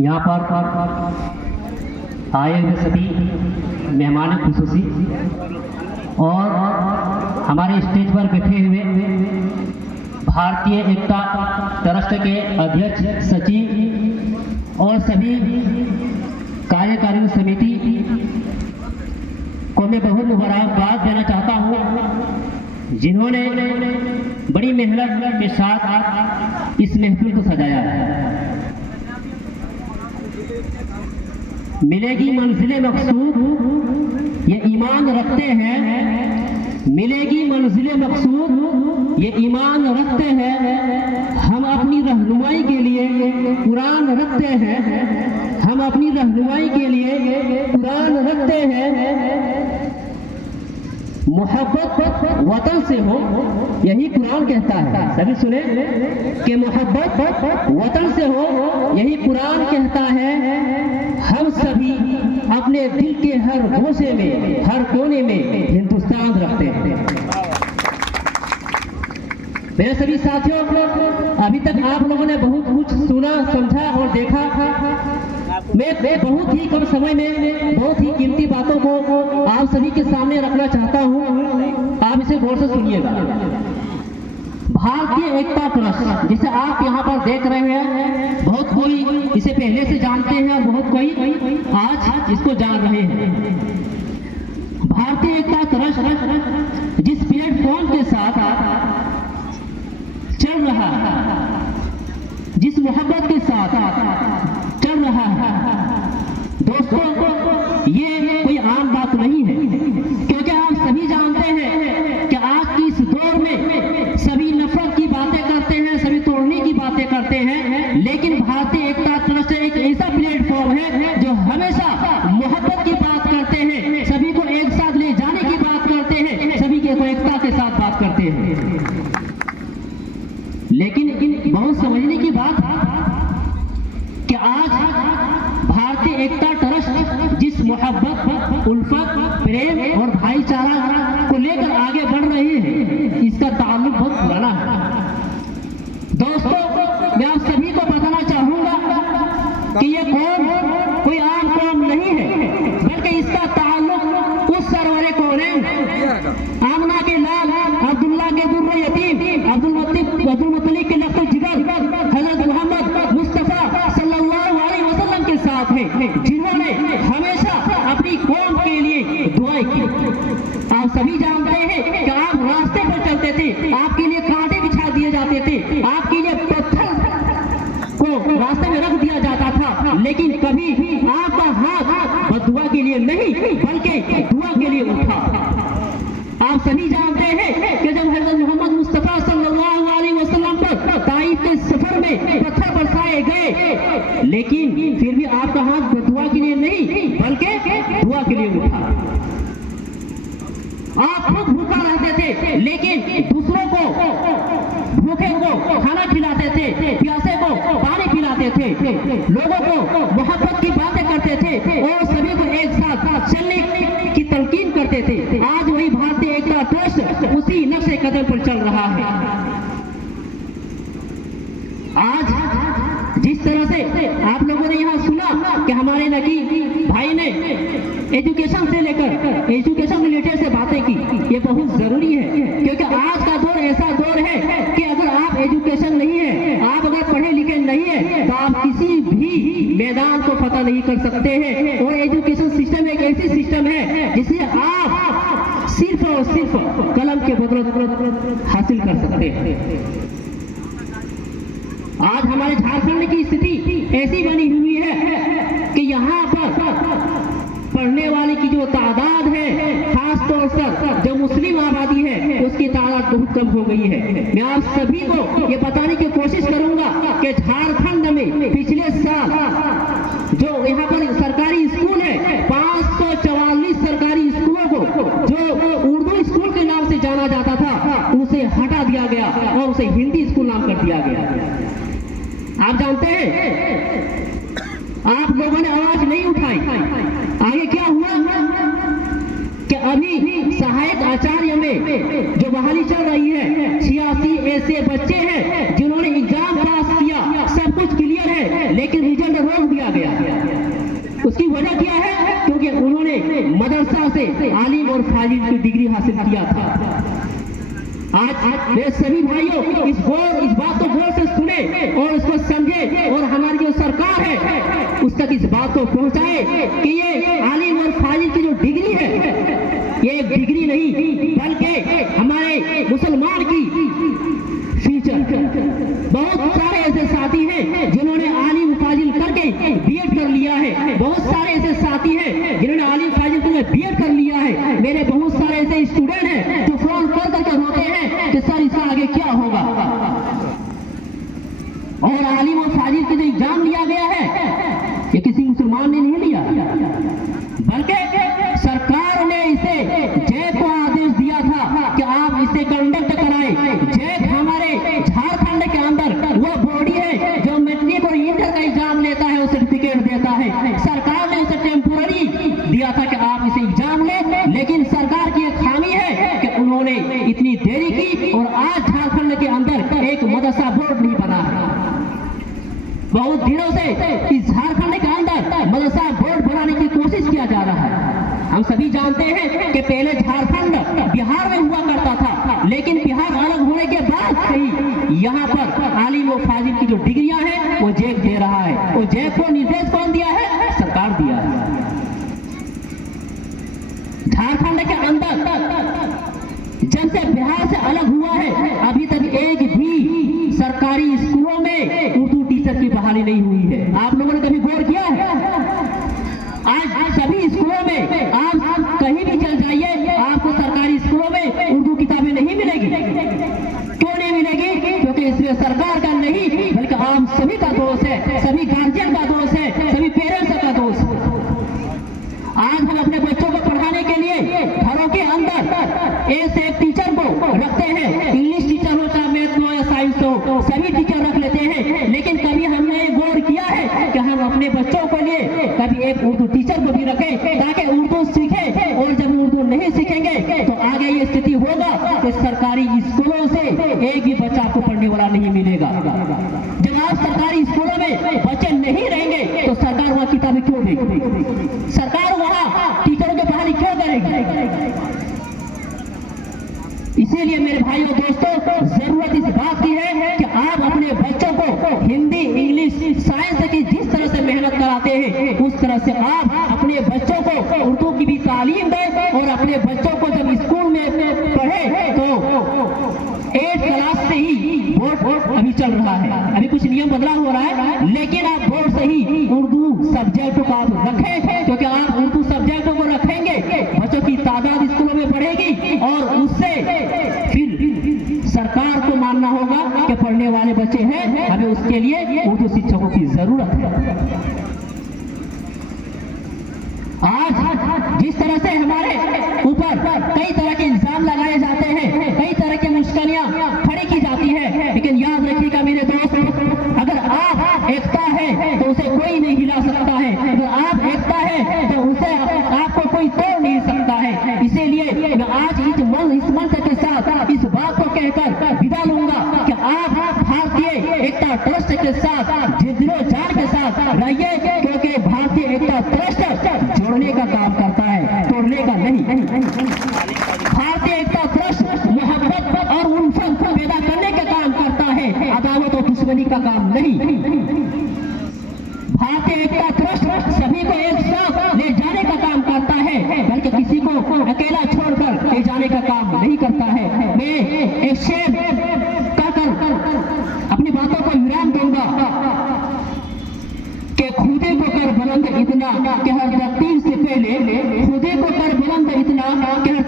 यहाँ पर आए हुए सभी मेहमान खुसूसी और हमारे स्टेज पर बैठे हुए भारतीय एकता ट्रस्ट के अध्यक्ष, सचिव और सभी कार्यकारी समिति को मैं बहुत मुबारकबाद देना चाहता हूँ, जिन्होंने बड़ी मेहनत के साथ इस महफिल को सजाया है। मिलेगी मंजिले मकसूद ये ईमान रखते हैं, मिलेगी मंजिले मकसूद ये ईमान रखते हैं। हम अपनी रहनुमाई के लिए कुरान रखते हैं, हम अपनी रहनुमाई के लिए कुरान रखते हैं। मोहब्बत वतन से हो, यही कुरान कहता है। सभी सुने कि मोहब्बत वतन से हो, यही कुरान कहता है। हम सभी अपने दिल के हर गोशे में, हर कोने में हिंदुस्तान रखते हैं। मेरे सभी साथियों, अभी तक आप लोगों ने बहुत कुछ सुना, समझा और देखा। मैं बहुत ही कम समय में बहुत ही कीमती बातों को आप सभी के सामने रखना चाहता हूँ। आप इसे गौर से सुनिएगा। भारतीय एकता ट्रस्ट, जिसे आप यहाँ पर देख रहे हैं, बहुत कोई इसे पहले से जानते हैं और बहुत कोई आज इसको जान रहे हैं। भारतीय एकता ट्रस्ट जिस प्लेटफॉर्म के साथ चल रहा है, जिस मोहब्बत के साथ चल रहा है, दोस्तों, ये कोई आम बात नहीं है, क्योंकि आप सभी जानते हैं कि आज की इस दौर में सभी नफरत की बातें करते हैं, सभी तोड़ने की बातें करते हैं, लेकिन भारतीय एकता ट्रस्ट एक ऐसा प्लेटफॉर्म है जो हमेशा मोहब्बत की बात करते हैं, सभी को एक साथ ले जाने की बात करते हैं, सभी को एकता के साथ बात करते हैं। लेकिन बहुत समझने की बात कि आज भारतीय एकता ट्रस्ट जिस मोहब्बत, उल्फत, प्रेम और भाईचारा को लेकर आगे बढ़ रहे हैं, इसका ताल्लुक बहुत पुराना है। दोस्तों, मैं आप सभी को बताना चाहूंगा कि ये कौम कोई आम कौम नहीं है, बल्कि इसका ताल्लुक उस सरवरे कौनैन आमना के लाल, अब्दुल्ला के दुर्र यतीम, अब्दुल मुत्तलिब के लफ्ज़ जिगर, हजरत मोहम्मद मुस्तफा सल्लल्लाहु अलैहि वसल्लम के साथ है, जिन्होंने हमेशा अपनी कौम के लिए दुआएं की। आप सभी जानते हैं कि आप रास्ते पर चलते थे, आपके लिए कांटे बिछा दिए जाते थे, आपके लिए पत्थर को रास्ते में रख दिया जाता था, लेकिन कभी आपका हाथ बददुआ के लिए नहीं, बल्कि दुआ के लिए उठा। आप सभी जानते हैं कि जब हज़रत मोहम्मद मुस्तफा सल्लल्लाहु अलैहि वसल्लम पर ताइफ के सफर में पत्थर बरसाए गए, लेकिन फिर भी आपका हाथ दुआ के लिए नहीं, बल्कि दुआ के लिए उठा। आप खुद भूखा रहते थे, लेकिन दूसरों को, भूखे को खाना खिलाते थे, प्यासे को पानी पिलाते थे, लोगों को मोहब्बत की बातें करते थे और सभी को एक साथ चलने की तलकीन करते थे। आज वही भारतीय एकता ट्रस्ट उसी नक्शे कदम पर चल रहा है। आज जिस तरह से आप लोगों ने यहाँ सुना कि हमारे नकी भाई ने एजुकेशन से लेकर एजुकेशन रिलेटेड से बातें की, ये बहुत जरूरी है, क्योंकि आज का दौर ऐसा दौर है कि अगर आप एजुकेशन नहीं है, आप अगर पढ़े लिखे नहीं है, तो आप किसी भी मैदान को फतह नहीं कर सकते हैं। और एजुकेशन सिस्टम एक ऐसी सिस्टम है जिसे आप सिर्फ और सिर्फ कलम के बदौलत हासिल कर सकते हैं। आज हमारे झारखंड की स्थिति ऐसी बनी हुई है कि यहाँ पर पढ़ने वाले की जो तादाद है, खास तौर पर जो मुस्लिम आबादी है, उसकी तादाद बहुत कम हो गई है। मैं आप सभी को ये बताने की कोशिश करूंगा कि झारखंड में पिछले साल जो यहाँ पर सरकारी स्कूल है, 544 सरकारी स्कूलों को जो उर्दू स्कूल के नाम से जाना जाता था, उसे हटा दिया गया और उसे हिंदी स्कूल नाम कर दिया गया। आप जानते हैं, आप लोगों ने आवाज नहीं उठाई। आगे क्या हुआ कि अभी सहायक आचार्य में जो बहाली चल रही है, 86 ऐसे बच्चे हैं जिन्होंने एग्जाम पास किया, सब कुछ क्लियर है, लेकिन रिजल्ट रोक दिया गया। से आलिम और फाजिल की डिग्री हासिल किया था। आज मेरे सभी भाइयों इस बात को गौर से सुने और इसको समझे और हमारी जो सरकार है उस तक इस बात को पहुंचाए कि ये आलिम और फाजिल की जो डिग्री है ये एक डिग्री नहीं बल्कि हमारे मुसलमान की फ्यूचर। बहुत सारे ऐसे साथी हैं जिन्होंने आलिम फाजिल करके बीएड कर लिया है, बहुत सारे ऐसे साथी हैं जिन्होंने आलिम फाजिल करके बीएड कर लिया है। मेरे बहुत सारे ऐसे स्टूडेंट हैं जो फोन कर करके रोते हैं कि सर इसका आगे क्या होगा। और आलिम और फाजिल के जो एग्जाम लिया गया है ये किसी मुसलमान ने नहीं लिया, बल्कि सरकार ने इसे जैक को आदेश दिया था कि आप इसे कंडक्ट कराएं। जैक हमारे झारखंड के अंदर वो बॉडी है जो मैट्रिक और इंटर का एग्जाम लेता है, उसे सर्टिफिकेट देता है। सरकार ने उसे टेम्पोररी दिया था कि आप इसे एग्जाम लें, लेकिन सरकार की एक खामी है कि उन्होंने इतनी देरी की और आज झारखंड के अंदर एक मदरसा बोर्ड नहीं बना है। बहुत दिनों से इस झारखंड के अंदर मदरसा बोर्ड बनाने की कोशिश किया जा रहा है। हम सभी जानते हैं कि पहले झारखंड बिहार में हुआ करता था, लेकिन बिहार अलग होने के बाद से ही यहाँ पर आलिम और फाजिल की जो डिग्रियां हैं वो जैक दे रहा है। वो जैक को निर्देश कौन दिया है? सरकार दिया है। झारखंड के अंदर जब से बिहार से अलग हुआ है अभी तक एक भी सरकारी स्कूलों में उर्दू टीचर की बहाली नहीं हुई है। आप लोगों ने कभी गौर किया है? आज सभी स्कूलों में आप कहीं भी चल जाइए आपको सरकारी स्कूलों में उर्दू किताबें नहीं मिलेगी। क्यों नहीं मिलेगी? क्योंकि इसमें सरकार का नहीं बल्कि आम सभी का दोष है, सभी गार्जियन का दोष है, सभी पेरेंट्स का दोष है। आज हम अपने बच्चों को पढ़ाने के लिए घरों के अंदर एक टीचर को रखते हैं, इंग्लिश टीचर हो चाहे मैथ हो या साइंस हो, सभी टीचर रख लेते हैं। लेकिन कभी हमने गौर किया है कि हम अपने बच्चों के लिए कभी एक उर्दू टीचर को भी रखें ताकि उर्दू सीखे। और जब उर्दू नहीं सीखेंगे तो आगे ये स्थिति होगा कि सरकारी स्कूलों से एक भी बच्चा आपको पढ़ने वाला नहीं मिलेगा। जब आप सरकारी स्कूलों में बच्चे नहीं रहेंगे तो सरकार वहां किताबें क्यों देगी? सरकार वहां टीचरों की बहाली क्यों करेगी? इसीलिए मेरे भाइयों दोस्तों जरूरत इस बात की है कि आप अपने बच्चों को हिंदी, इंग्लिश, साइंस की जिस तरह से मेहनत कराते हैं उस तरह से आप अपने बच्चों को उर्दू की भी तालीम दें। और अपने बच्चों को जब स्कूल में पढ़े तो 8th क्लास से ही बोर्ड अभी चल रहा है, अभी कुछ नियम बदला हो रहा है, लेकिन आप बोर्ड से ही उर्दू सब्जेक्ट को आप रखें। क्योंकि आप उर्दू सब्जेक्टों को रखेंगे बच्चों की तादाद स्कूलों में बढ़ेगी और उससे फिर सरकार को मानना होगा कि पढ़ने वाले बच्चे हैं, हमें उसके लिए उर्दू शिक्षकों की जरूरत है। आज जिस तरह से हमारे ऊपर कई तरह के इल्जाम लगाए जाते हैं, कई तरह की मुश्किलियां खड़ी की जाती है, लेकिन याद रखिएगा मेरे दोस्त, अगर आप एकता है तो उसे कोई नहीं हिला सकता है। अगर आप एकता है तो उसे आपको कोई तोड़ नहीं सकता है। इसीलिए मैं आज इस मंच के साथ इस बात को कहकर विदा लूंगा कि आप भारतीय एकता ट्रस्ट के साथ दिलो जान के साथ रहिए, क्योंकि भारतीय एकता ट्रस्ट जोड़ने का काम करता है, तोड़ने का नहीं। भारतीय एकता ट्रस्ट मोहब्बत और उल्फत पैदा करने का काम करता है, अदावत और दुश्मनी का काम नहीं। भारतीय एकता ट्रस्ट सभी को एक साथ ले जाने का काम करता है, बल्कि किसी को अकेला छोड़कर ले जाने का काम नहीं करता है। मैं एक शेर कहकर अपनी बातों को विराम दूंगा कि खुदे को कर बुलंद इतना कि हर तकदीर से पहले, खुदे को कर बुलंद इतना कि हर